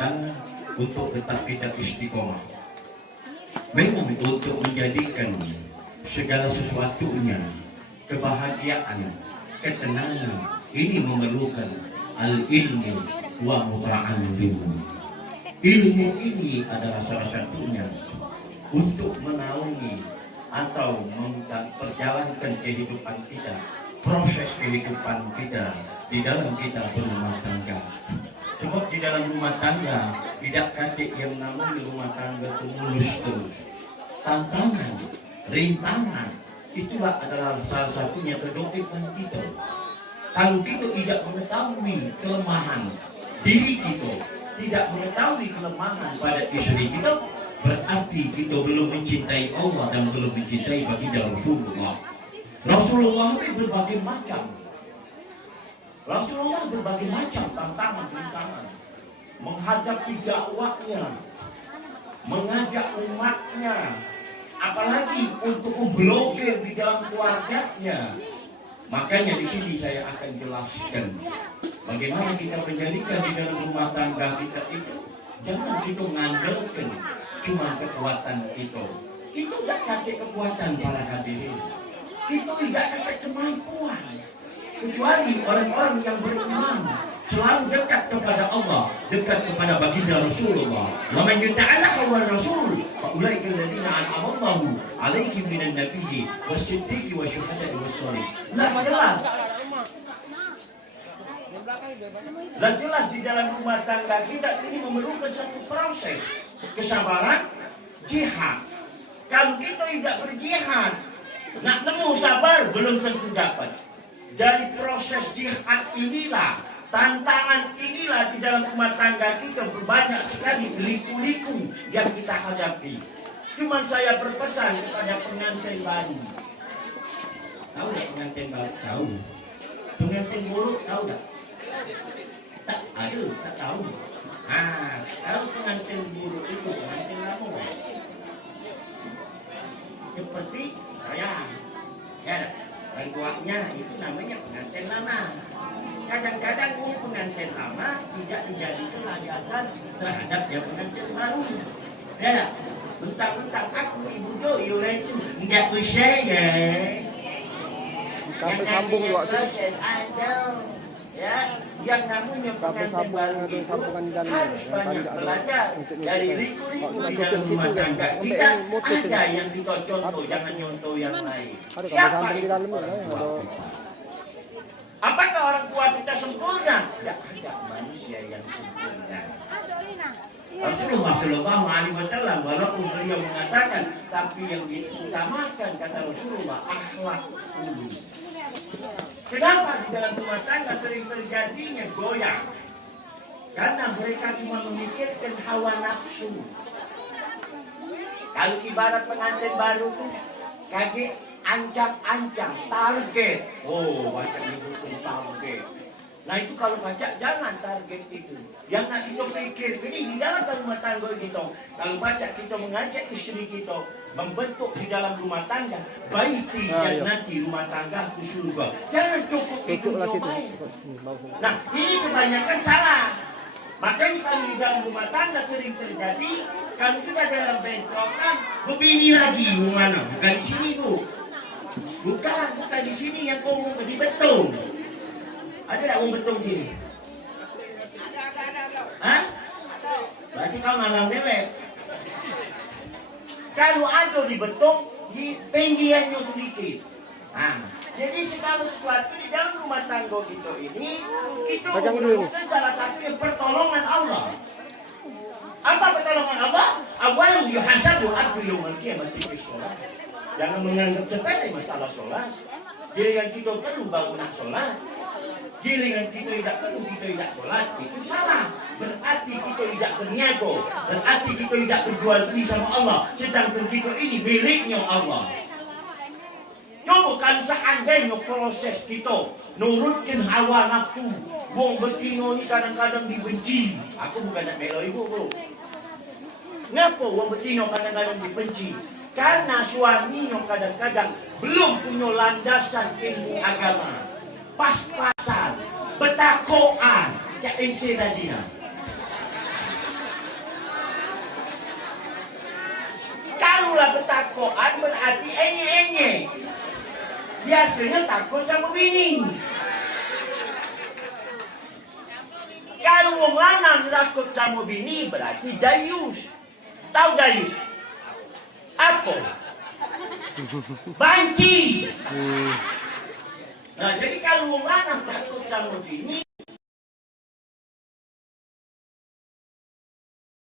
rintangan untuk tetap kita istiqomah. Memang untuk menjadikan segala sesuatunya kebahagiaan, ketenangan, ini memerlukan al-ilmu wa muta'allimu. Ilmu ini adalah salah satunya untuk menaungi atau memperjalankan kehidupan kita, proses kehidupan kita di dalam kita berumah tangga. Sebab di dalam rumah tangga tidak katik yang namanya rumah tangga itu mulus terus. Tantangan, rintangan, itulah adalah salah satunya kedokipan kita. Kalau kita tidak mengetahui kelemahan diri kita, tidak mengetahui kelemahan pada istri kita, berarti kita belum mencintai Allah dan belum mencintai baginda Rasulullah. Rasulullah ini berbagai macam. Rasulullah berbagai macam tantangan-tantangan menghadapi dakwahnya, mengajak umatnya, apalagi untuk memblokir di dalam keluarganya. Makanya di sini saya akan jelaskan bagaimana kita menjadikan di dalam rumah tangga kita itu, jangan kita mengandalkan cuma kekuatan kita. Itu tidak kata kekuatan para hadirin. Kita tidak kata kemampuan. Kecuali orang-orang yang beriman selalu dekat kepada Allah, dekat kepada baginda Rasulullah. Wa man yata'alla wa rasul fa ulaika alladziina an'ama Allahu 'alaihim minan nabiyyi was-siddiqi wasyuhada'i was-shalihin. Jelas di dalam rumah tangga kita ini memerlukan satu proses kesabaran, jihad. Kalau kita tidak berjihad, nak nemu sabar belum tentu dapat. Dari proses jihad inilah, tantangan inilah di dalam rumah tangga kita berbanyak sekali liku-liku yang kita hadapi. Cuma saya berpesan kepada pengantin baru. Tahu tak pengantin baru? Tahu. Pengantin buruk tahu tak? Tak ada, tak tahu. Tahu pengantin buruk itu pengantin lama. Seperti saya, ya tak? Dan kuatnya itu namanya pengantin lama. Kadang-kadang pengantin lama tidak dijadikan landasan terhadap yang pengantin baru. Ya tak? Mentang-mentang aku ibu doyo itu tidak bisa ya. Sampai sambung juga proses ada. Ya, yang namanya pengantin baru itu harus banyak belajar dari liku-liku di dalam rumah tangga kita. Ada yang kita contoh, jangan contoh yang lain. Siapa itu orang tua? Apakah orang tua kita sempurna? Tidak ada manusia yang sempurna. Rasulullah Shallallahu Alaihi Wasallam walaupun beliau mengatakan, tapi yang diutamakan kata Rasulullah akhlak dulu. Kenapa di dalam rumah tangga sering terjadinya goyang? Karena mereka cuma memikirkan hawa nafsu. Kalau ibarat pengantin baru tuh kaget ancang-ancang target. Oh, baca dihukum target. Nah itu kalau baca jangan target itu. Yang nak kita pikir ini di dalam rumah tangga kita. Kalau baca kita mengajak istri kita membentuk di dalam rumah tangga baiti nanti rumah tangga ke surga. Jangan cukup itu main. Nah ini kebanyakan salah. Makanya kalau di dalam rumah tangga sering terjadi kalau sudah dalam bentrokan begini lagi mana? Bukan di sini bu. Bukan di sini yang kau mau di beton. Ada tak orang beton sini? Hah? Berarti kau malam dewek. Kalau ada di beton, di pinggirannya sedikit. Jadi segala sesuatu di dalam rumah tangga kita ini, kita memerlukan salah satunya pertolongan Allah. Apa pertolongan Allah? Awalu yuhasabu abdu yawmal qiyamati bis-shalah. Jangan menganggap sepele masalah sholat. Giliran kita perlu bangunan sholat. Giliran kita tidak perlu, kita tidak sholat, itu salah. Berarti kita tidak berniaga, berarti kita tidak berjual beli sama Allah. Sedangkan kita ini miliknya Allah. Coba kalau seandainya proses kita nurutkan hawa nafsu, wong betino ini kadang-kadang dibenci. Aku bukan nak bela ibu bro. Kenapa wong betino kadang-kadang dibenci? Karena suaminya kadang-kadang belum punya landasan ilmu agama. Pas-pasan, betakoan, cak MC tadi nah. betakoan berarti enye-enye. Biasanya takut sama bini. Kalau wong lanang takut sama bini berarti dayus. Tahu dayus? Apa? Banci. Nah, jadi kalau wong lanang takut sama bini